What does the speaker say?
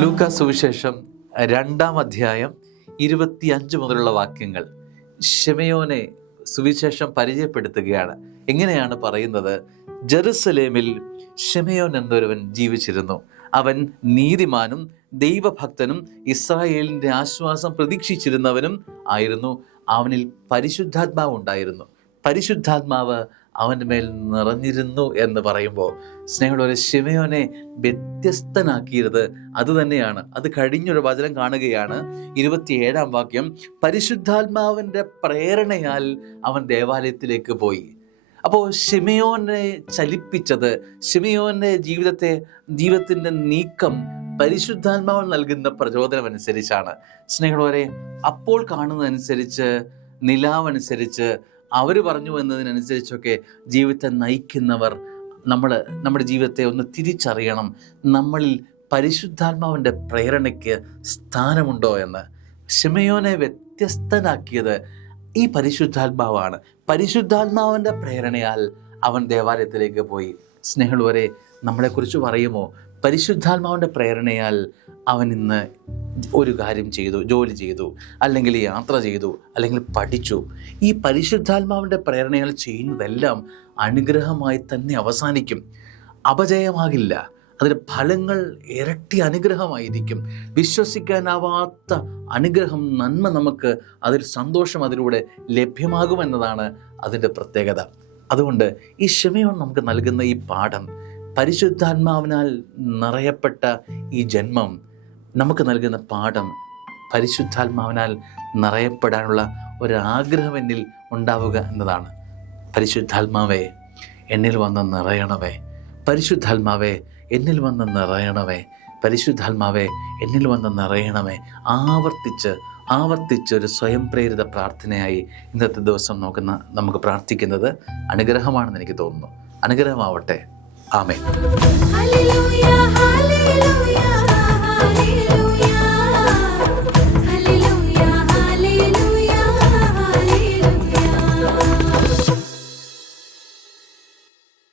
ലൂക്കാ സുവിശേഷം 2-ാം അധ്യായം 25 മുതലുള്ള വാക്യങ്ങൾ ശിമെയോനെ സുവിശേഷം പരിചയപ്പെടുത്തുകയാണ്. എങ്ങനെയാണ് പറയുന്നത്? ജെറുസലേമിൽ ശിമെയോൻ എന്നൊരുവൻ ജീവിച്ചിരുന്നു. അവൻ നീതിമാനും ദൈവഭക്തനും ഇസ്രായേലിൻ്റെ ആശ്വാസം പ്രതീക്ഷിച്ചിരുന്നവനും ആയിരുന്നു. അവനിൽ പരിശുദ്ധാത്മാവ് ഉണ്ടായിരുന്നു. പരിശുദ്ധാത്മാവ് അവൻ്റെ മേൽ നിറഞ്ഞിരുന്നു എന്ന് പറയുമ്പോൾ സ്നേഹമുള്ളവരെ, ശിമെയോനെ വ്യത്യസ്തനാക്കിയത് അതുതന്നെയാണ്. അത് കഴിഞ്ഞൊരു വചനം കാണുകയാണ്, 27-ാം വാക്യം. പരിശുദ്ധാത്മാവിൻ്റെ പ്രേരണയാൽ അവൻ ദേവാലയത്തിലേക്ക് പോയി. അപ്പോൾ ശിമെയോനെ ചലിപ്പിച്ചത്, ശിമെയോൻ്റെ ജീവിതത്തിൻ്റെ നീക്കം പരിശുദ്ധാത്മാവ് നൽകുന്ന പ്രചോദനം അനുസരിച്ചാണ്. സ്നേഹമുള്ളവരെ, അപ്പോൾ കാണുന്നതനുസരിച്ച്, നിലാവനുസരിച്ച്, അവർ പറഞ്ഞു എന്നതിനനുസരിച്ചൊക്കെ ജീവിതത്തെ നയിക്കുന്നവർ നമ്മുടെ ജീവിതത്തെ ഒന്ന് തിരിച്ചറിയണം. നമ്മളിൽ പരിശുദ്ധാത്മാവിൻ്റെ പ്രേരണയ്ക്ക് സ്ഥാനമുണ്ടോ എന്ന്. ശിമെയോനെ വ്യത്യസ്തനാക്കിയത് ഈ പരിശുദ്ധാത്മാവാണ്. പരിശുദ്ധാത്മാവിൻ്റെ പ്രേരണയാൽ അവൻ ദേവാലയത്തിലേക്ക് പോയി. സ്നേഹമുള്ളവരെ, നമ്മളെക്കുറിച്ച് പറയുമോ? പരിശുദ്ധാത്മാവിൻ്റെ പ്രേരണയാൽ അവൻ ഇന്ന് ഒരു കാര്യം ചെയ്തു, ജോലി ചെയ്തു, അല്ലെങ്കിൽ യാത്ര ചെയ്തു, അല്ലെങ്കിൽ പഠിച്ചു. ഈ പരിശുദ്ധാത്മാവിൻ്റെ പ്രേരണയാൽ ചെയ്യുന്നതെല്ലാം അനുഗ്രഹമായി തന്നെ അവസാനിക്കും, അപജയമാകില്ല. അതിൻ്റെ ഫലങ്ങൾ ഇരട്ടി അനുഗ്രഹമായിരിക്കും. വിശ്വസിക്കാനാവാത്ത അനുഗ്രഹം, നന്മ നമുക്ക് അതിൽ സന്തോഷം അതിലൂടെ ലഭ്യമാകുമെന്നതാണ് അതിൻ്റെ പ്രത്യേകത. അതുകൊണ്ട് ഈ ശിമെയോൻ നമുക്ക് നൽകുന്ന ഈ പാഠം, പരിശുദ്ധാത്മാവിനാൽ നിറയപ്പെട്ട ഈ ജന്മം നമുക്ക് നൽകുന്ന പാഠം, പരിശുദ്ധാത്മാവിനാൽ നിറയപ്പെടാനുള്ള ഒരാഗ്രഹം എന്നിൽ ഉണ്ടാവുക എന്നതാണ്. പരിശുദ്ധാത്മാവേ, എന്നിൽ വന്ന് നിറയണമേ. പരിശുദ്ധാത്മാവേ, എന്നിൽ വന്ന് നിറയണമേ. പരിശുദ്ധാത്മാവേ, എന്നിൽ വന്ന് നിറയണമേ. ആവർത്തിച്ച് ഒരു സ്വയം പ്രേരിത പ്രാർത്ഥനയായി ഇന്നത്തെ ദിവസം നമുക്ക് പ്രാർത്ഥിക്കുന്നത് അനുഗ്രഹമാണെന്ന് എനിക്ക് തോന്നുന്നു. അനുഗ്രഹമാവട്ടെ. ആമേൻ.